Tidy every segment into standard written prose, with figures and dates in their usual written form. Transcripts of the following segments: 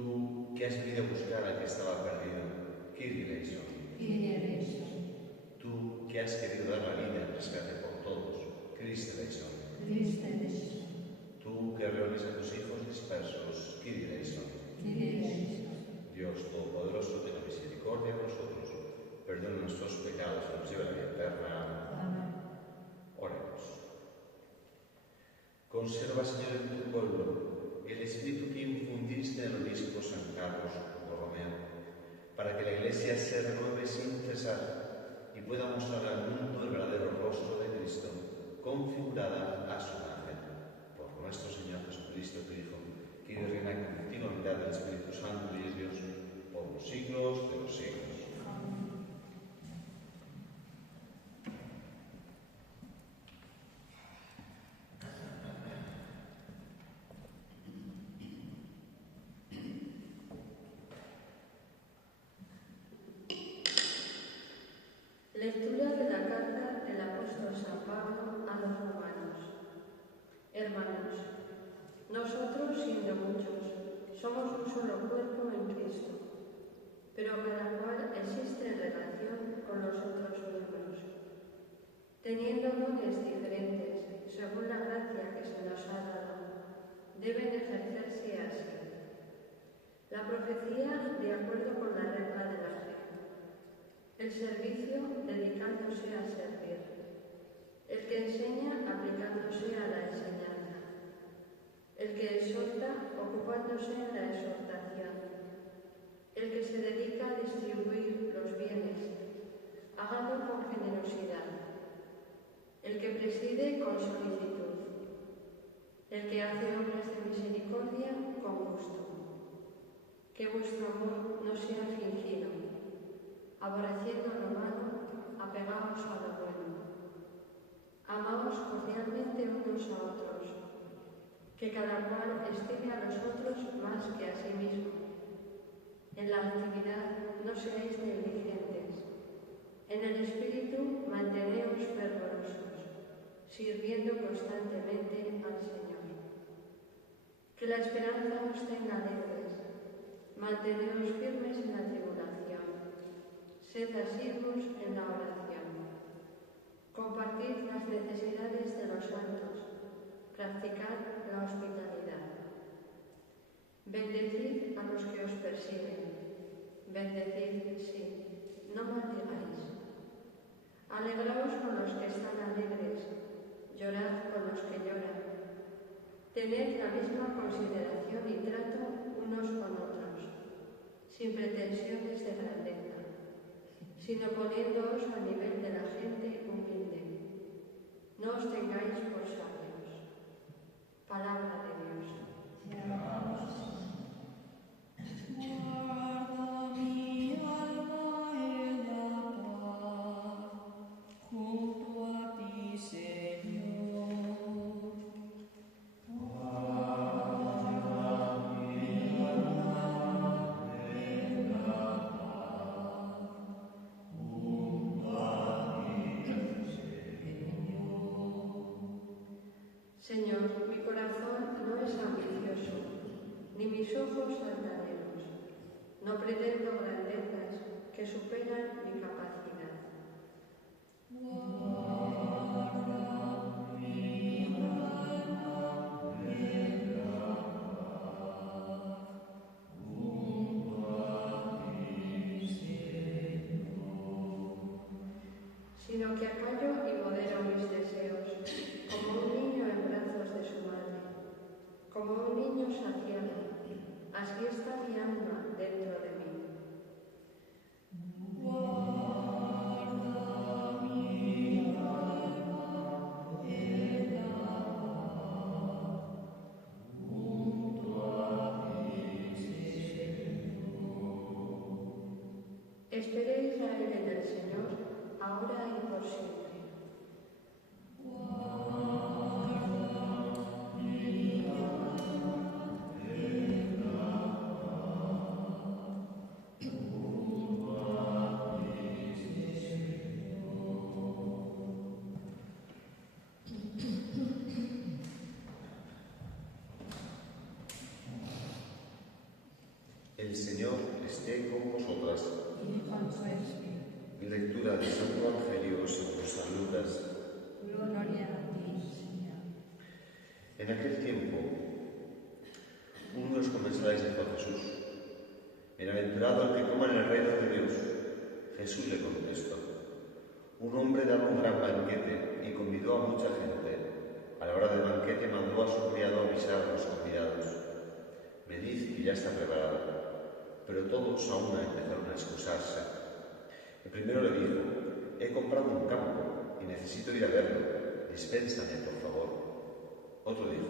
Tú que has venido a buscar al que estaba perdido, Kyrie eleison. Tú que has querido dar la vida en rescate por todos, Christe eleison. Tú que reúnes a tus hijos dispersos, Kyrie eleison. Dios Todopoderoso, tenga misericordia de nosotros, perdona nuestros pecados y nos lleve a la vida eterna. Amén. Oremos. Conserva, Señor, en tu pueblo el espíritu que infundiste en el obispo San Carlos Borromeo, para que la Iglesia se renueve sin cesar y pueda mostrar al mundo el verdadero rostro de Cristo, configurada a su imagen. Por nuestro Señor Jesucristo, tu Hijo, que vive y reina contigo en unidad del Espíritu Santo y es Dios por los siglos de los siglos. Lectura de la carta del apóstol San Pablo a los romanos. Hermanos, nosotros, siendo muchos, somos un solo cuerpo en Cristo, pero cada cual existe en relación con los otros miembros, teniendo dones diferentes según la gracia que se nos ha dado, deben ejercerse así. La profecía de acuerdo con la regla de la fe, el servicio dedicándose a servir, el que enseña aplicándose a la enseñanza, el que exhorta ocupándose en la exhortación, el que se dedica a distribuir los bienes, hágalo con generosidad, el que preside con solicitud, el que hace obras de misericordia con gusto. Que vuestro amor no sea fingido, aborreciendo lo malo, apegaos a lo bueno. Amaos cordialmente unos a otros, que cada cual estime a los otros más que a sí mismo. En la actividad no seáis negligentes. En el espíritu manteneos fervorosos, sirviendo constantemente al Señor. Que la esperanza os tenga alegres. Manteneos firmes en la tribulación. Sed asiduos en la oración. Compartid las necesidades de los santos. Practicad la hospitalidad. Bendecid a los que os persiguen. Bendecid, sí, no maldigáis. Alegraos con los que están alegres. Llorad con los que lloran. Tened la misma consideración y trato unos con otros, sin pretensiones de grandeza, sino poniéndoos a nivel de la gente humilde. No os tengáis por sabios. Palabra de Dios. Guarda mi alma en la paz, junto a ti, Señor. Señor, mi corazón no es ambicioso, ni mis ojos altaneros. No pretendo grandezas que superan mi capacidad. Sino que acallo y modero mis deseos, como un niño en brazos de su madre, como un niño saciado. Así está mi alma dentro de mí. Esperéis a Él en el Señor, ahora y por siempre. El Señor esté con vosotras. y con tu espíritu. Lectura del Santo Evangelio según San Lucas. Gloria a ti, Señor. En aquel tiempo, uno de los comensales dijo a Jesús: Bienaventurado el que coma en el reino de Dios. Jesús le contestó: un hombre daba un gran banquete y convidó a mucha gente. A la hora del banquete mandó a su criado avisar a los convidados: venid, que ya está preparado. Pero todos a una empezaron a excusarse. El primero le dijo: he comprado un campo y necesito ir a verlo. Dispénsame, por favor. Otro dijo: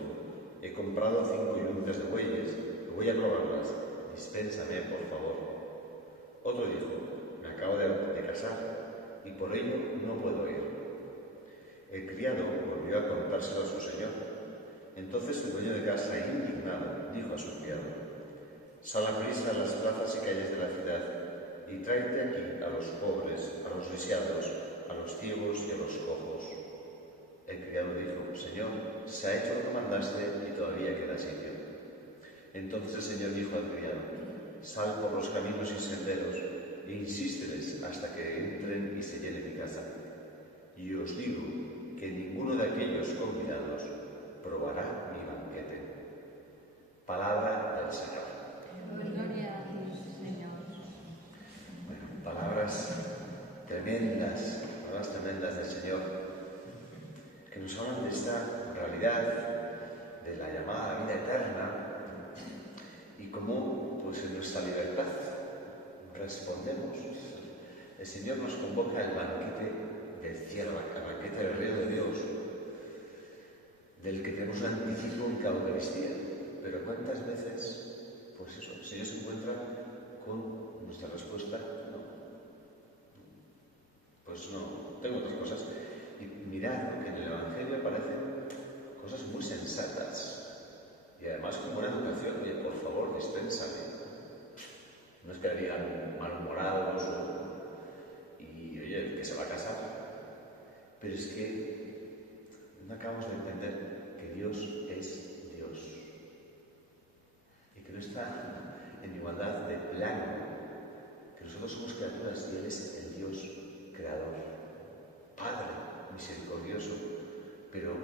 he comprado 5 yuntas de bueyes y voy a probarlas. Dispénsame, por favor. Otro dijo: me acabo de casar y por ello no puedo ir. El criado volvió a contárselo a su señor. Entonces el dueño de casa, indignado, dijo a su criado: sal a prisa a las plazas y calles de la ciudad y tráete aquí a los pobres, a los lisiados, a los ciegos y a los cojos. El criado dijo: Señor, se ha hecho lo que mandaste y todavía queda sitio. Entonces el Señor dijo al criado: sal por los caminos y senderos e insísteles hasta que entren y se llene mi casa. Y os digo que ninguno de aquellos convidados probará mi banquete. Palabra del Señor. Gloria a ti, Señor. Bueno, palabras tremendas del Señor, que nos hablan de esta realidad, de la llamada a la vida eterna, y cómo, pues en nuestra libertad respondemos. El Señor nos convoca al banquete del cielo, al banquete del reino de Dios, del que tenemos un anticipo en cada Eucaristía. Pero ¿cuántas veces, pues eso, el Señor se encuentra con nuestra respuesta? No. Pues no, tengo otras cosas. Y mirad que en el Evangelio aparecen cosas muy sensatas y además con buena educación. Oye, por favor, dispénsame. No es que digan malhumorados y oye, que se va a casar. Pero es que no acabamos de entender que Dios es Dios y que no está en igualdad de plano, que nosotros somos criaturas y Él es el Dios creador, Padre misericordioso, pero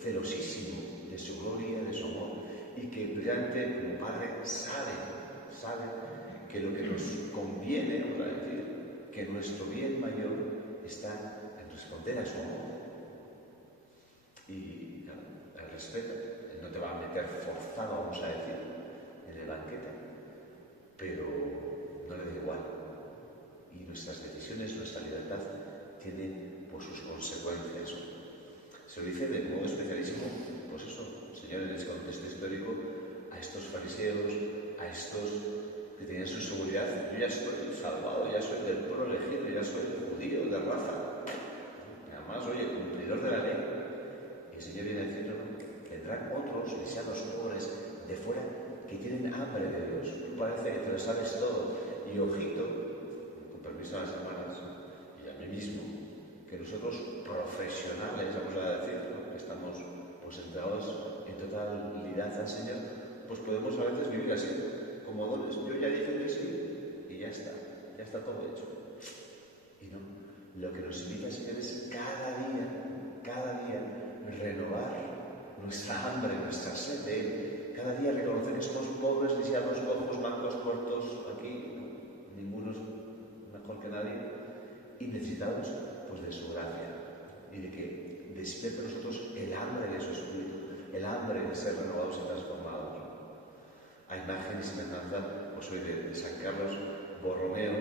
celosísimo de su gloria, de su amor, y que brillante como Padre sabe que lo que nos conviene, para decir, que nuestro bien mayor está en responder a su amor. Y claro, el respeto, Él no te va a meter forzado, vamos a decir, en el banquete, pero no le da igual. Y nuestras decisiones, nuestra libertad, tienen pues sus consecuencias. Se lo dice de modo especialísimo, pues eso, Señor, en este contexto histórico, a estos fariseos, a estos que tenían su seguridad: yo ya estoy salvado, ya soy del pueblo elegido, ya soy judío de raza. Y además, oye, cumplidor de la ley. Y el Señor viene a decir: vendrán otros, lisiados, pobres, de fuera, que tienen hambre de Dios. Tú parece que te lo sabes todo. Y ojito, con permiso a las hermanas y a mí mismo, que nosotros profesionales, vamos a decir, ¿no?, que estamos pues entregados en totalidad al Señor, pues podemos a veces vivir así, como dones. Yo ya dije que sí y ya está todo hecho. Y no, lo que nos invita el Señor es cada día renovar nuestra hambre, nuestra sed de Él. Cada día reconocer que somos pobres, lisiados, cojos, mancos, muertos, aquí ninguno es mejor que nadie, y necesitados pues de su gracia y de que despierte en nosotros el hambre de su Espíritu, el hambre de ser renovados y transformados. A imagen y semejanza, pues hoy de San Carlos Borromeo,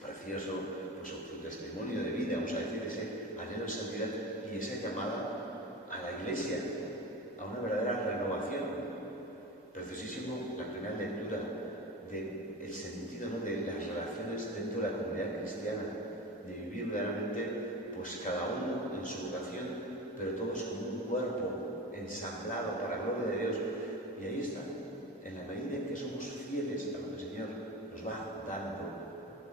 precioso, pues su testimonio de vida, vamos a decir, ese anhelo de santidad y esa llamada a la Iglesia a una verdadera renovación. Preciosísimo la primera lectura del sentido, ¿no?, de las relaciones dentro de la comunidad cristiana, de vivir verdaderamente pues cada uno en su vocación, pero todos como un cuerpo ensamblado para la gloria de Dios. Y ahí está, en la medida en que somos fieles a lo que el Señor nos va dando,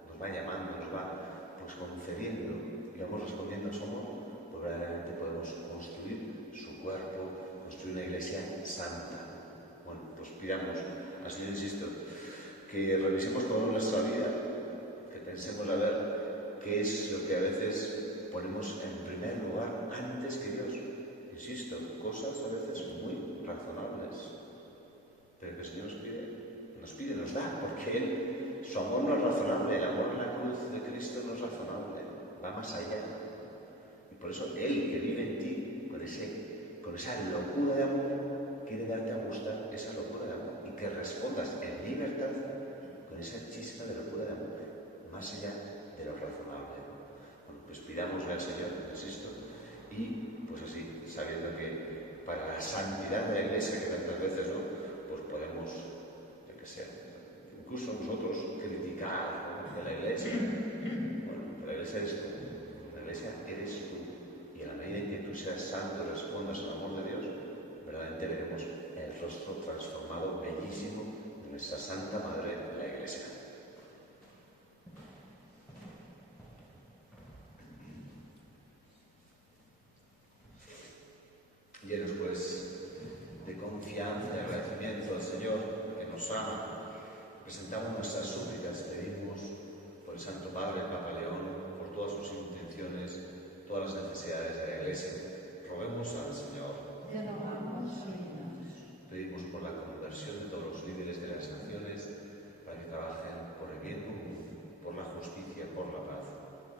nos va llamando, nos va pues concediendo y vamos respondiendo a su amor, pues verdaderamente podemos construir su cuerpo, construir una iglesia santa. Bueno, pues pidamos al Señor, insisto, que revisemos toda nuestra vida, que pensemos a ver qué es lo que a veces ponemos en primer lugar antes que Dios. Insisto, cosas a veces muy razonables, pero que el Señor nos da, porque Él, su amor no es razonable, el amor en la cruz de Cristo no es razonable, va más allá. Y por eso Él, que vive en ti, con esa locura de amor, quiere darte a gustar esa locura de amor y que respondas en libertad con esa chispa de locura de amor, más allá de lo razonable. Bueno, pues pidámosle al Señor, insisto, y pues así, sabiendo que para la santidad de la Iglesia, que tantas veces no, pues podemos, yo que sé, incluso nosotros criticar de la Iglesia. Bueno, la Iglesia eres tú, la Iglesia eres tú, y a la medida en que tú seas santo y respondas al amor de Dios, verdaderamente veremos el rostro transformado, bellísimo, de nuestra Santa Madre, la Iglesia. Llenos pues de confianza y agradecimiento al Señor que nos ama, presentamos nuestras súplicas, pedimos por el Santo Padre, el Papa León, por todas sus intenciones, todas las necesidades de la Iglesia. Roguemos al Señor. Te rogamos, Señor. Pedimos por la conversión de todos los líderes de las naciones para que trabajen por el bien común, por la justicia, por la paz.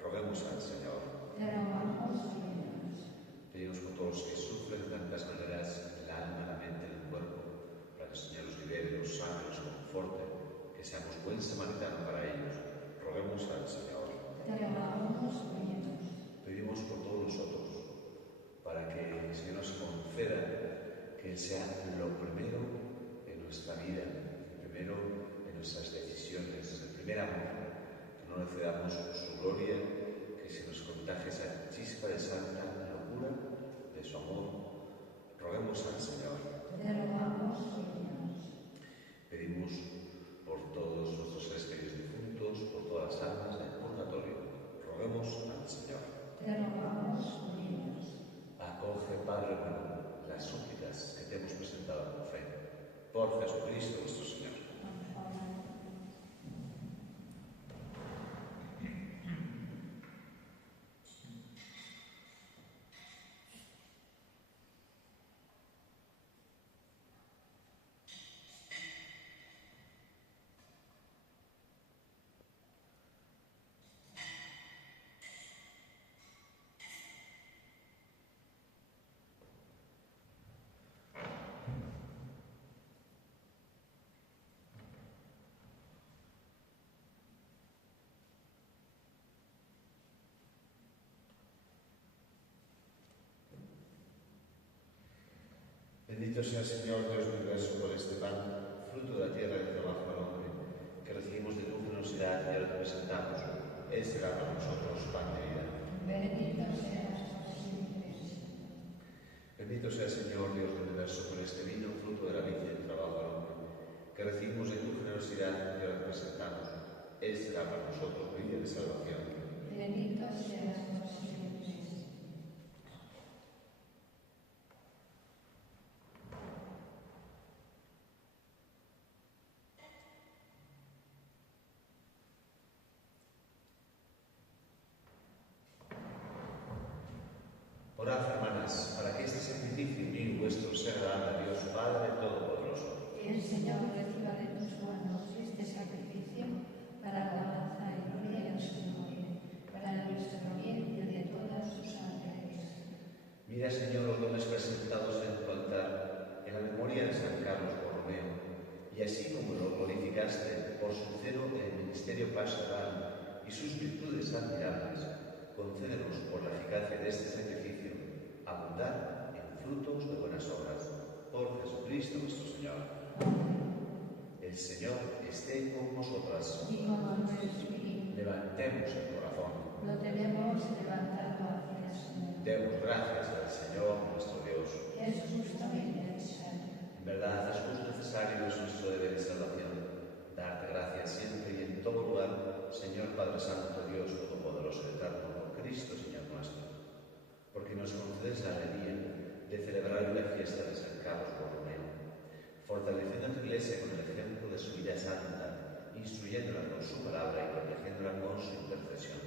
Roguemos al Señor. Te rogamos, Señor. Pedimos por todos los que sufren de tantas maneras el alma, la mente, el cuerpo, para que el Señor los libere, los sane, los conforte, que seamos buen samaritano para ellos. Roguemos al Señor. Te rogamos, Señor. Pedimos por todos nosotros, para que el Señor nos conceda que Él sea lo primero en nuestra vida, el primero en nuestras decisiones, el primer amor, que no le cedamos su gloria, que se nos contagie esa chispa de santa locura de su amor. Roguemos al Señor. Te rogamos, Señor. Pedimos por todos nuestros seres queridos difuntos, por todas las almas del purgatorio. Roguemos al Señor. Te rogamos, Señor. Acoge, Padre bueno, las súplicas que te hemos presentado con fe. Por Jesucristo nuestro Señor. Bendito sea el Señor Dios del universo por este pan, fruto de la tierra y del trabajo del hombre, que recibimos de tu generosidad y ahora te presentamos. Él será para nosotros pan de vida. Bendito seas por siempre. Bendito sea el Señor Dios del universo por este vino, fruto de la vida y del trabajo del hombre, que recibimos de tu generosidad y ahora te presentamos. Él será para nosotros vida de salvación. Bendito seas por siempre. Orad, hermanas, para que este sacrificio mío y vuestro sea agradable a Dios Padre Todopoderoso. Que el Señor reciba de tus manos este sacrificio para la alabanza y gloria de su nombre, para nuestro bien y el de todas sus ángeles. Mira, Señor, los dones presentados en tu altar, en la memoria de San Carlos Borromeo, y así como lo glorificaste por su celo en el ministerio pastoral y sus virtudes admirables, concédenos por la eficacia de este sacrificio abundar en frutos de buenas obras. Por Jesucristo nuestro Señor. El Señor esté con vosotras. Y con tu espíritu. Levantemos el corazón. Lo tenemos levantado hacia el Señor. Demos gracias al Señor nuestro Dios. Es justamente necesario. En verdad es justo, necesario y es nuestro deber de salvación. Darte gracias siempre y en todo lugar, Señor Padre Santo, Dios Todopoderoso y Eterno, por Cristo, Señor nuestro. Porque nos concedes la alegría de celebrar la fiesta de San Carlos Borromeo, fortaleciendo a tu Iglesia con el ejemplo de su vida santa instruyéndola con su palabra y protegiéndola con su intercesión.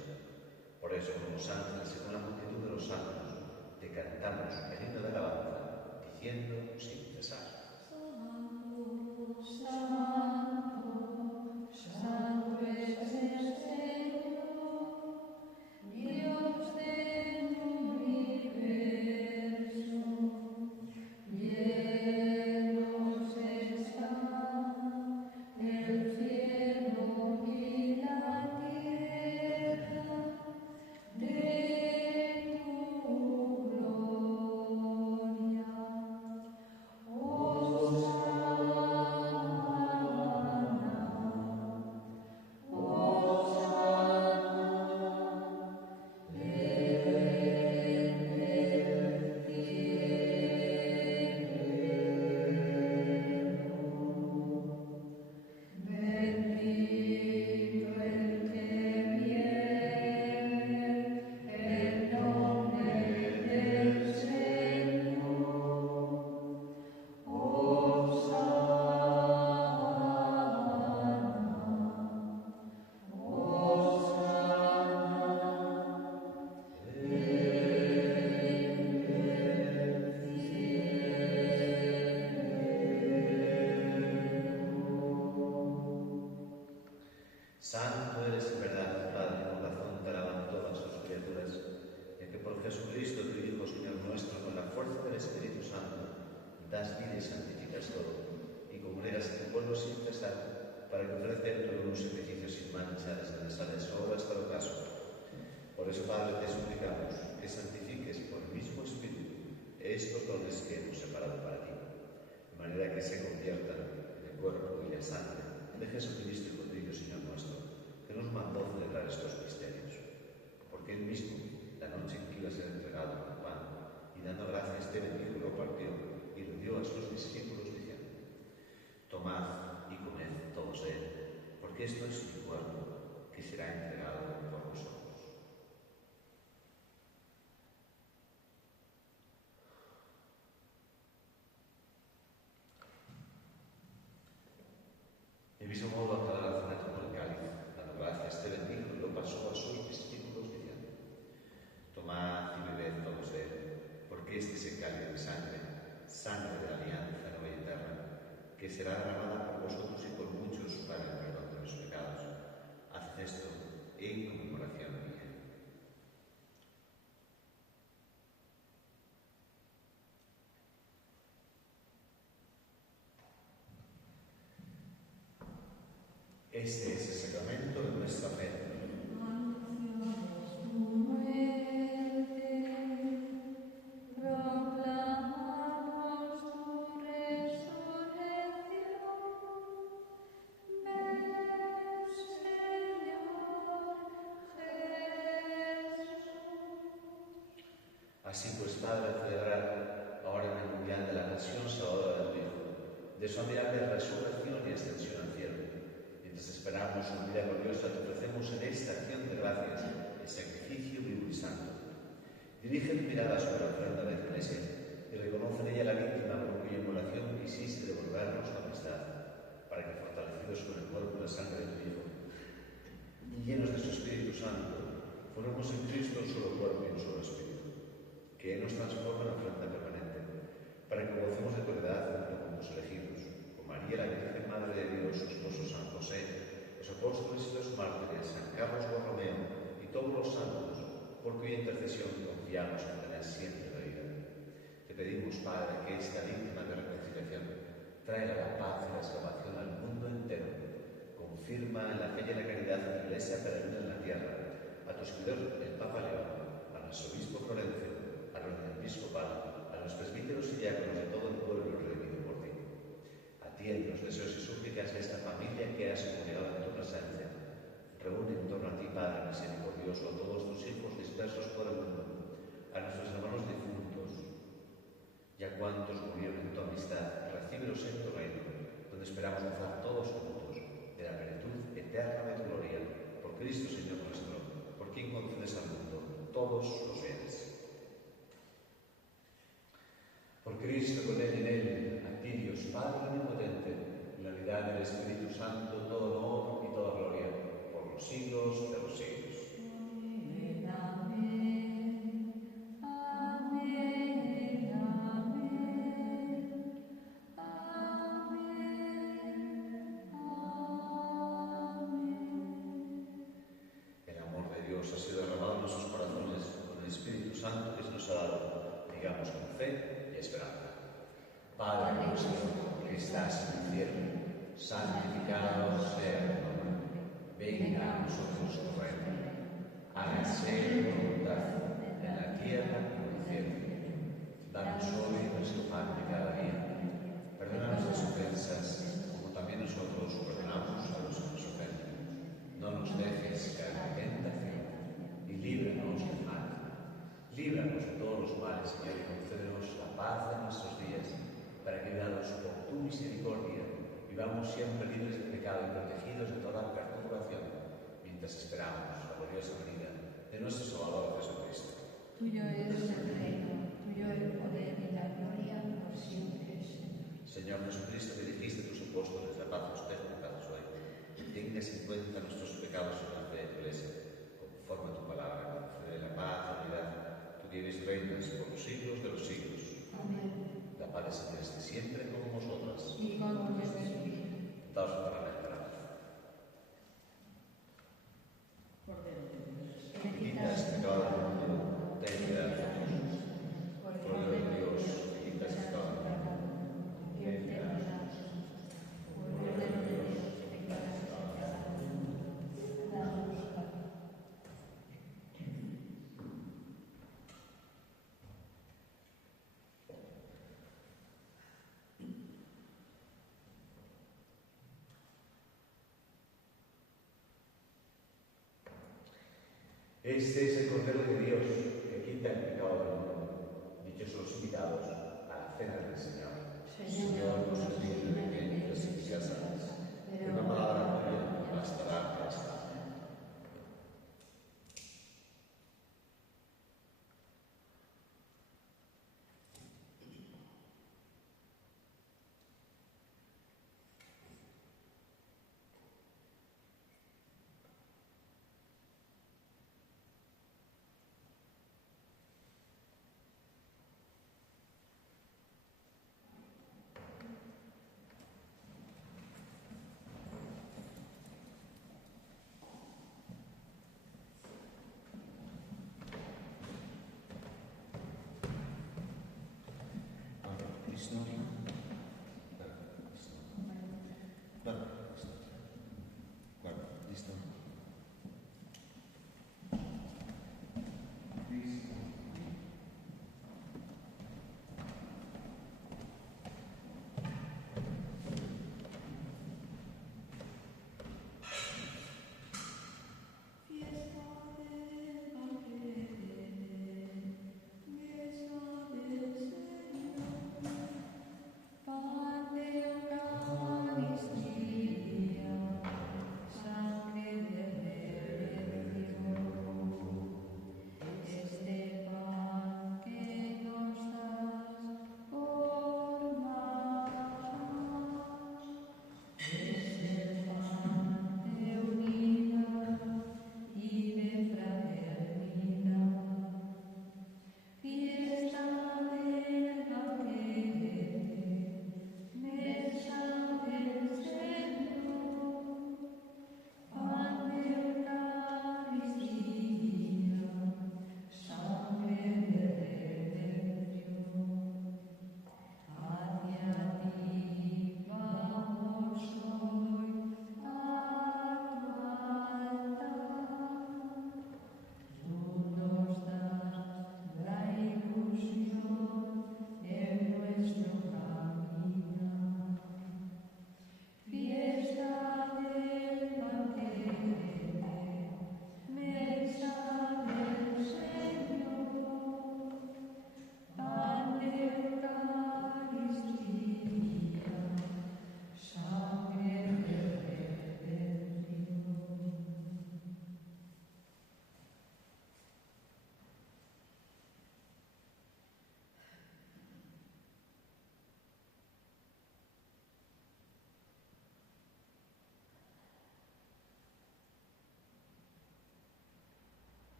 Por eso, como los ángeles y con la multitud de los santos, te cantamos el himno de alabanza, diciendo sin cesar. Santo eres en verdad, Padre, con razón te alaban todas sus criaturas, ya que por Jesucristo, tu Hijo, Señor nuestro, con la fuerza del Espíritu Santo, das vida y santificas todo, y congregas a tu pueblo sin cesar, para que ofrezca en todo un sacrificio sin mancha, descansades obras hasta el ocaso. Por eso, Padre, te suplicamos que santifiques por el mismo Espíritu estos dones que hemos separado para ti, de manera que se conviertan en el cuerpo y la sangre de Jesucristo, Hijo tuyo, Señor nuestro, que nos mandó celebrar estos misterios. Porque él mismo, la noche en que iba a ser entregado con pan, y dando gracias, este bendijo, lo partió y lo dio a sus discípulos, diciendo: tomad y comed todos de él, porque esto es mi cuerpo, que será entregado por vosotros. Del mismo modo, acabada la cena, tomó el cáliz, dando gracias, te bendijo y lo pasó a sus discípulos, diciendo: tomad y bebed todos de él, porque este es el cáliz de mi sangre, sangre de la alianza nueva y eterna, que será derramada por vosotros y por muchos para el perdón de los pecados. Haced esto en conmemoración mía. Este es el sacramento de nuestra fe. Así pues, Padre, a celebrar ahora en el Mundial de la Pasión Salvadora de tu Hijo, de su admirable resurrección y ascensión al cielo, mientras esperamos su vida gloriosa, te ofrecemos en esta acción de gracias el sacrificio vivo y santo. Dirige tu mirada sobre la ofrenda de la Iglesia y reconoce en ella la víctima por cuya inmolación quisiste devolvernos la amistad, para que, fortalecidos con el cuerpo y la sangre de tu Hijo y llenos de su Espíritu Santo, formemos en Cristo un solo cuerpo y un solo Espíritu, que nos transforma en ofrenda permanente, para que gocemos de tu heredad junto con tus elegidos, con María, la Virgen Madre de Dios, su esposo San José, los apóstoles y los mártires, San Carlos Borromeo y todos los santos, por cuya intercesión confiamos en tener siempre la vida. Te pedimos, Padre, que esta víctima de reconciliación traiga la paz y la salvación al mundo entero. Confirma en la fe y en la caridad de la Iglesia peregrina en la tierra, a tu servidor, el Papa León, al arzobispo Florencio, al orden episcopal, a los presbíteros y diáconos de todo el pueblo redimido por ti. Atiende los deseos y súplicas de esta familia que has congregado en tu presencia. Reúne en torno a ti, Padre misericordioso, a todos tus hijos dispersos por el mundo, a nuestros hermanos difuntos y a cuantos murieron en tu amistad. Recíbelos en tu reino, donde esperamos gozar todos juntos de la plenitud eterna de tu gloria. Por Cristo, Señor nuestro, por quien concedes al mundo todos los bienes. Por Cristo, con él y en él, a ti, Dios Padre omnipotente, en la unidad del Espíritu Santo todo honor y toda gloria por los siglos de los siglos. El amor de Dios ha sido derramado en nuestros corazones con el Espíritu Santo que se nos ha dado, digamos, con fe y esperanza. Padre nuestro que estás en el cielo, santificado sea tu nombre. Venga a nosotros tu reino. Hágase tu voluntad en la tierra como en el cielo. Danos hoy nuestro pan de cada día. Perdona nuestras ofensas, como también nosotros perdonamos a los que nos ofenden. No nos dejes caer en tentación y líbranos del mal. Líbranos de todos los males, Señor, y concédenos la paz de nuestros días, para que, dados por tu misericordia, vivamos siempre libres de pecado y protegidos de toda perturbación, mientras esperamos la gloriosa venida de nuestro Salvador Jesucristo. Tuyo es el reino, tuyo el poder y la gloria por siempre, Señor. Señor Jesucristo, que dijiste a tus apóstoles, la paz os dejo, paz os doy. Tengas en cuenta nuestros pecados en la fe de tu Iglesia, conforme a tu palabra, concede la paz, la unidad. Tú tienes reinas por los siglos de los siglos. Amén. La paz del Señor esté siempre con vosotras. Y con tu espíritu. Daos para la esperanza. Que Quitas el pecado del mundo, ten piedad de nosotros. Cordero de Dios, que quitas el pecado del mundo, ten piedad de nosotros. Cordero de Dios, que quitas el pecado del mundo. Este es el Cordero de Dios que quita el pecado del mundo. Dichosos los invitados a la cena del Señor. Señor, no se olvide de que las iglesias santas, una palabra tuya bastará para salvar.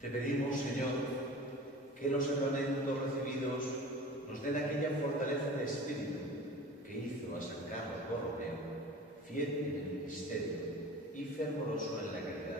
Te pedimos, Señor, que los sacramentos recibidos nos den aquella fortaleza de espíritu que hizo a San Carlos Borromeo fiel en el ministerio y fervoroso en la caridad.